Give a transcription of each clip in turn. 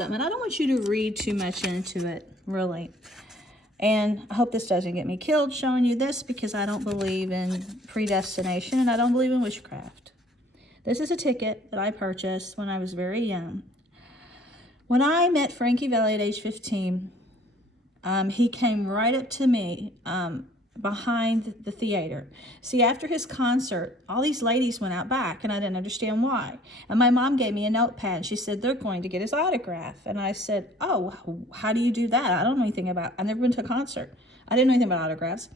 something. I don't want you to read too much into it, really. And I hope this doesn't get me killed showing you this, because I don't believe in predestination and I don't believe in witchcraft. This is a ticket that I purchased when I was very young. When I met Frankie Valli at age 15, he came right up to me behind the theater. See, after his concert, all these ladies went out back, and I didn't understand why. And my mom gave me a notepad, and she said, they're going to get his autograph. And I said, oh, how do you do that? I don't know anything about, I've never been to a concert. I didn't know anything about autographs.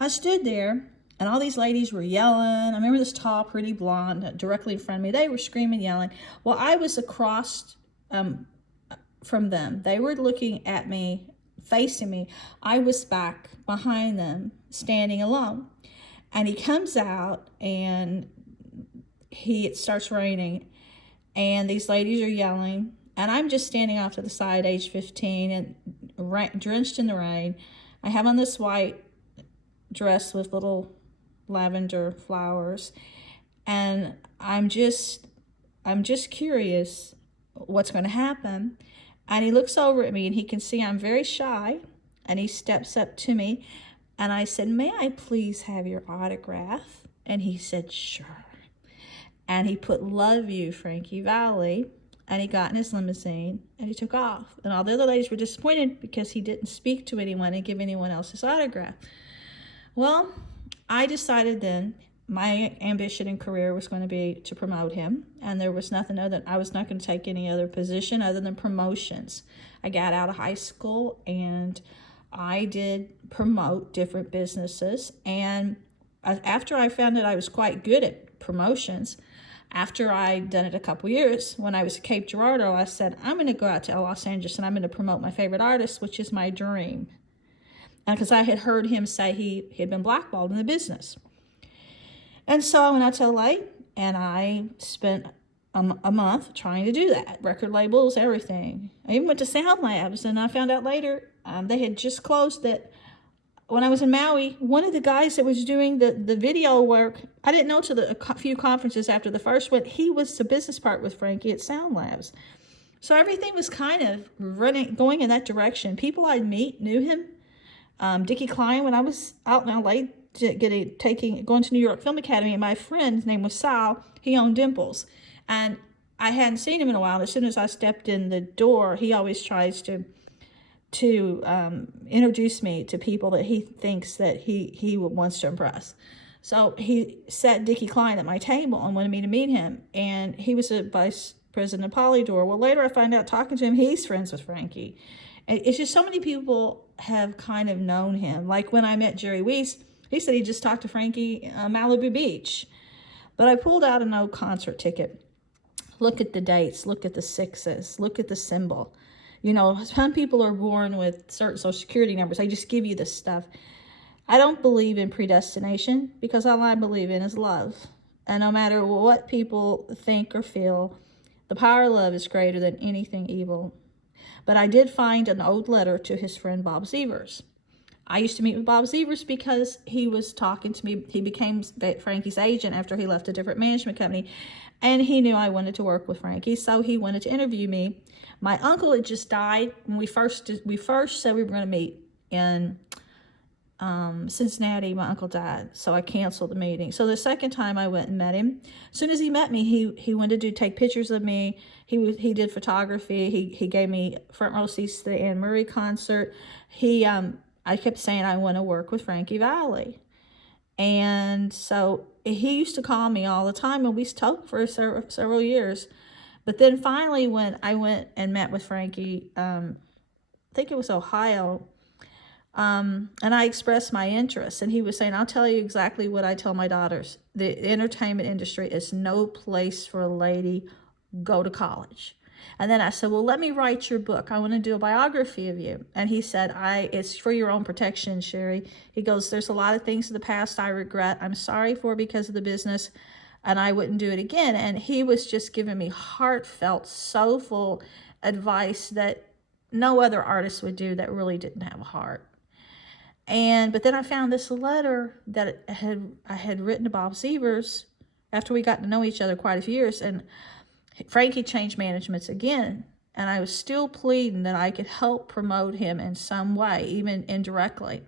I stood there, and all these ladies were yelling. I remember this tall, pretty blonde directly in front of me. They were screaming, yelling. Well, I was across from them. They were looking at me, facing me. I was back behind them, standing alone. And he comes out, and it starts raining, and these ladies are yelling, and I'm just standing off to the side, age 15, and drenched in the rain. I have on this white dress with little lavender flowers, and I'm just curious what's going to happen. And he looks over at me, and he can see I'm very shy, and he steps up to me, and I said, may I please have your autograph? And he said, sure. And he put, love you, Frankie Valli, and he got in his limousine, and he took off. And all the other ladies were disappointed because he didn't speak to anyone and give anyone else his autograph. Well, I decided then my ambition and career was going to be to promote him, and there was nothing other than I was not going to take any other position other than promotions. I got out of high school, and I did promote different businesses, and after I found that I was quite good at promotions, after I'd done it a couple years, when I was at Cape Girardeau, I said, I'm going to go out to Los Angeles, and I'm going to promote my favorite artist, which is my dream. And because I had heard him say he had been blackballed in the business. And so I went out to LA, and I spent a month trying to do that. Record labels, everything. I even went to Sound Labs, and I found out later they had just closed that. When I was in Maui, one of the guys that was doing the video work, I didn't know till a few conferences after the first one, he was a business partner with Frankie at Sound Labs. So everything was kind of going in that direction. People I'd meet knew him. Dickie Klein, when I was out in LA going to New York Film Academy, and my friend's name was Sal, he owned Dimples. And I hadn't seen him in a while. And as soon as I stepped in the door, he always tries to introduce me to people that he thinks that he wants to impress. So he sat Dickie Klein at my table and wanted me to meet him. And he was a vice president of Polydor. Well, later I find out, talking to him, he's friends with Frankie. And it's just so many people have kind of known him. Like when I met Jerry Weiss, he said he just talked to Frankie Malibu Beach. But I pulled out an old concert ticket. Look at the dates. Look at the sixes. Look at the symbol. You know, some people are born with certain social security numbers. They just give you this stuff. I don't believe in predestination, because all I believe in is love. And no matter what people think or feel, the power of love is greater than anything evil. But I did find an old letter to his friend Bob Zevers. I used to meet with Bob Zevers because he was talking to me. He became Frankie's agent after he left a different management company. And he knew I wanted to work with Frankie, so he wanted to interview me. My uncle had just died when we first said we were going to meet in Cincinnati. My uncle died, so I canceled the meeting. So the second time I went and met him. As soon as he met me, he wanted to take pictures of me. He did photography. He gave me front row seats to the Anne Murray concert. I kept saying I want to work with Frankie Valli. And so he used to call me all the time, and we talked for several years. But then finally, when I went and met with Frankie, I think it was Ohio, and I expressed my interest, and he was saying, I'll tell you exactly what I tell my daughters. The entertainment industry is no place for a lady. Go to college. And then I said, well, let me write your book. I want to do a biography of you. And he said, it's for your own protection, Sherry. He goes, there's a lot of things in the past I regret. I'm sorry for because of the business, and I wouldn't do it again. And he was just giving me heartfelt, soulful advice that no other artist would do that really didn't have a heart. But then I found this letter that I had written to Bob Zevers after we got to know each other quite a few years. And Frankie changed managements again. And I was still pleading that I could help promote him in some way, even indirectly.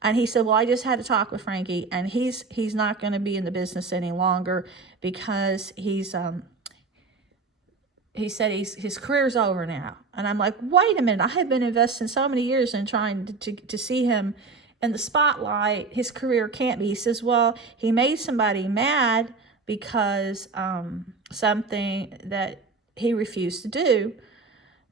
And he said, well, I just had to talk with Frankie, and he's not going to be in the business any longer because he said his career's over now. And I'm like, wait a minute, I have been investing so many years in trying to see him in the spotlight. His career can't be. He says, well, he made somebody mad because something that he refused to do,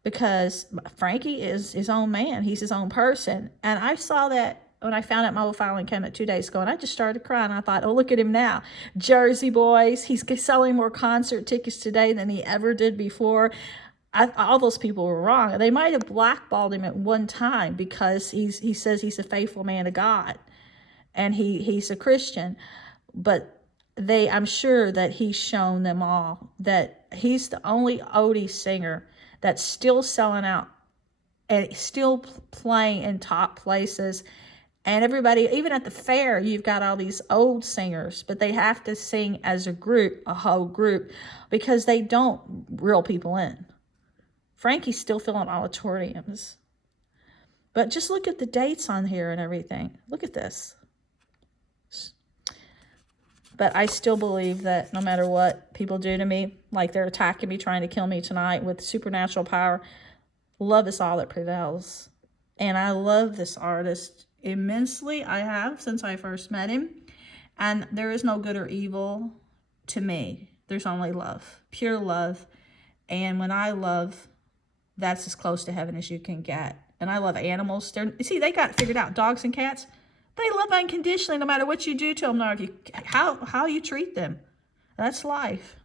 because Frankie is his own man. He's his own person. And I saw that when I found out Mobile Filing came out 2 days ago, and I just started crying. I thought, oh, look at him now. Jersey Boys. He's selling more concert tickets today than he ever did before. All those people were wrong. They might have blackballed him at one time because he says he's a faithful man of God and he's a Christian. But I'm sure that he's shown them all that he's the only Odie singer that's still selling out and still playing in top places. And everybody, even at the fair, you've got all these old singers, but they have to sing as a group, a whole group, because they don't reel people in. Frankie's still filling auditoriums. But just look at the dates on here and everything. Look at this. But I still believe that no matter what people do to me, like they're attacking me, trying to kill me tonight with supernatural power, love is all that prevails. And I love this artist immensely. I have since I first met him. And there is no good or evil to me. There's only love, pure love. And when I love, that's as close to heaven as you can get. And I love animals. See, they got it figured out. Dogs and cats, they love unconditionally no matter what you do to them, or how you treat them. That's life.